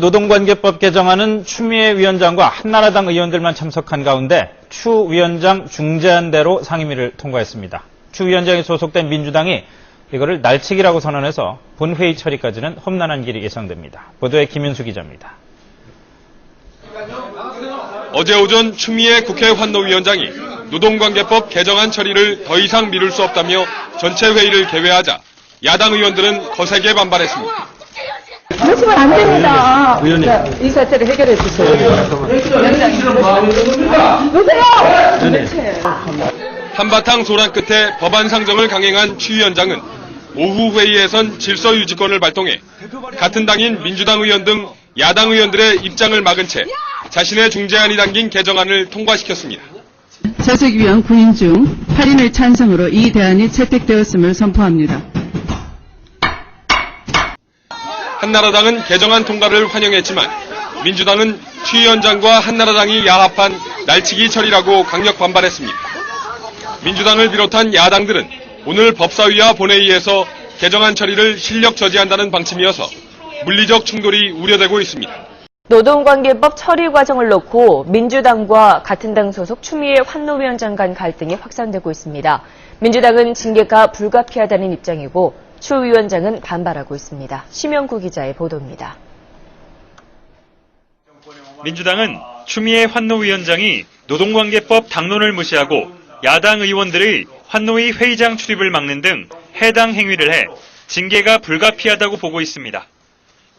노동관계법 개정안은 추미애 위원장과 한나라당 의원들만 참석한 가운데 추 위원장 중재안 대로 상임위를 통과했습니다. 추 위원장이 소속된 민주당이 이거를 날치기라고 선언해서 본회의 처리까지는 험난한 길이 예상됩니다. 보도에 김윤수 기자입니다. 어제 오전 추미애 국회 환노위원장이 노동관계법 개정안 처리를 더 이상 미룰 수 없다며 전체 회의를 개회하자 야당 의원들은 거세게 반발했습니다. 그러시면 안 됩니다. 자, 이 사태를 해결해 주세요. 누구세요? 한바탕 소란 끝에 법안 상정을 강행한 추 위원장은 오후 회의에선 질서 유지권을 발동해 같은 당인 민주당 의원 등 야당 의원들의 입장을 막은 채 자신의 중재안이 담긴 개정안을 통과시켰습니다. 자색위원 군인 중 8인의 찬성으로 이 대안이 채택되었음을 선포합니다. 한나라당은 개정안 통과를 환영했지만 민주당은 추 위원장과 한나라당이 야합한 날치기 처리라고 강력 반발했습니다. 민주당을 비롯한 야당들은 오늘 법사위와 본회의에서 개정안 처리를 실력 저지한다는 방침이어서 물리적 충돌이 우려되고 있습니다. 노동관계법 처리 과정을 놓고 민주당과 같은 당 소속 추미애 환노위원장 간 갈등이 확산되고 있습니다. 민주당은 징계가 불가피하다는 입장이고 추 위원장은 반발하고 있습니다. 심영구 기자의 보도입니다. 민주당은 추미애 환노위원장이 노동관계법 당론을 무시하고 야당 의원들의 환노위 회의장 출입을 막는 등 해당 행위를 해 징계가 불가피하다고 보고 있습니다.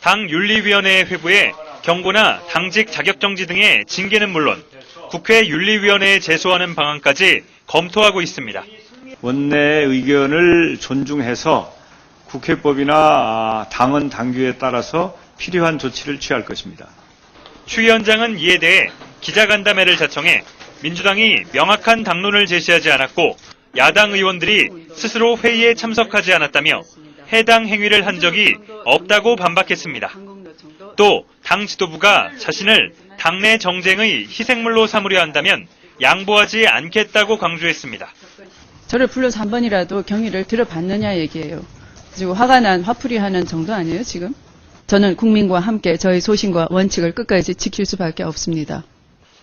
당 윤리위원회 회부에 경고나 당직 자격정지 등의 징계는 물론 국회 윤리위원회에 제소하는 방안까지 검토하고 있습니다. 원내 의견을 존중해서 국회법이나 아, 당헌 당규에 따라서 필요한 조치를 취할 것입니다. 추 위원장은 이에 대해 기자간담회를 자청해 민주당이 명확한 당론을 제시하지 않았고 야당 의원들이 스스로 회의에 참석하지 않았다며 해당 행위를 한 적이 없다고 반박했습니다. 또 당 지도부가 자신을 당내 정쟁의 희생물로 삼으려 한다면 양보하지 않겠다고 강조했습니다. 저를 불러서 한 번이라도 경위를 들어봤느냐 얘기예요. 그리고 화가 난 화풀이 하는 정도 아니에요, 지금? 저는 국민과 함께 저희 소신과 원칙을 끝까지 지킬 수밖에 없습니다.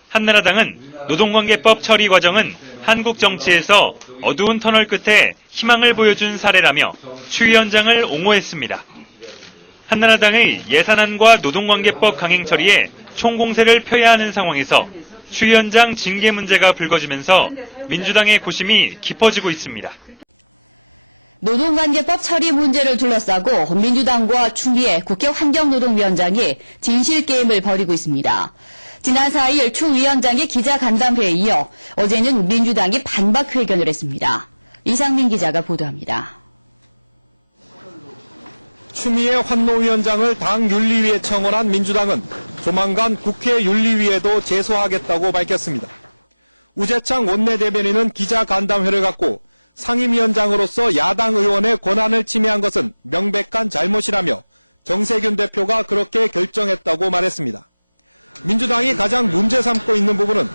한나라당은 노동관계법 처리 과정은 한국 정치에서 어두운 터널 끝에 희망을 보여준 사례라며 추 위원장을 옹호했습니다. 한나라당의 예산안과 노동관계법 강행 처리에 총공세를 펴야 하는 상황에서 추 위원장 징계 문제가 불거지면서 민주당의 고심이 깊어지고 있습니다. 노동관계법 처리 문제를 둘러싸고 민주당과 추미애 국회 환경노동위원장이 진실게임을 벌이고 있습니다. 지난 4일 추 위원장의 기자간담회에 이어 어제는 민주당이 반박 회견을 했습니다. 이상민 기자가 보도합니다. 추미애 환노위원장을 당 윤리위에 청원한 민주당은 조만간 국회 윤리위에도 제소하겠다고 밝혔습니다. 우재창 원내대변인은 기자간담회를 갖고 상임위원장으로서 야당 의원의 권한을 침해한 것은 명백한 잘못이라며 정세균 대표가 그렇게 결정했다고 말했습니다. 민주당이 가장 문제 삼고 있는 부분은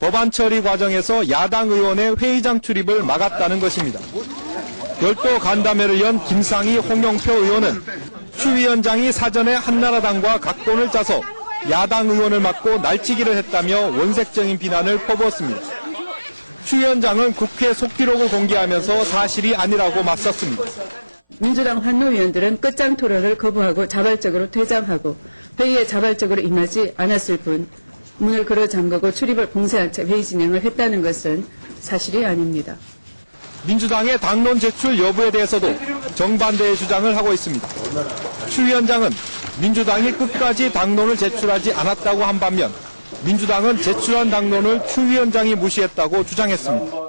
법안 처리 과정에서 야당 의원의 회의장 출입을 막았다는 것입니다. 별도 간담회를 연 김상희 홍영표 의원은 추 위원장이 사전에 한나라당과 각본을 짜서 야당 의원을 막고 날치기를 했다며 원색적인 비난을 퍼부었습니다. 추 위원장은 국회 속기록을 공개하면서 사실이 아니라고 맞섰습니다. 민주당 환노위원들은 끝장 토론을 거부하고 자발적으로 퇴장하고 회의에 자발적으로 임하지 않았을 뿐 문을 걸어 잠그고 출입을 봉쇄한 채 회의 진행을 했다는 것은 사실이 아닙니다. 민주당의 당론 제출 여부에 대해서도 정반대의 주장을 하고 있습니다. 추 위원장은 민주당이 끝까지 당론을 제출하지 않았다고 한 반면 민주당은 제출한 당론을 추 위원장이 무시했다고 주장했습니다.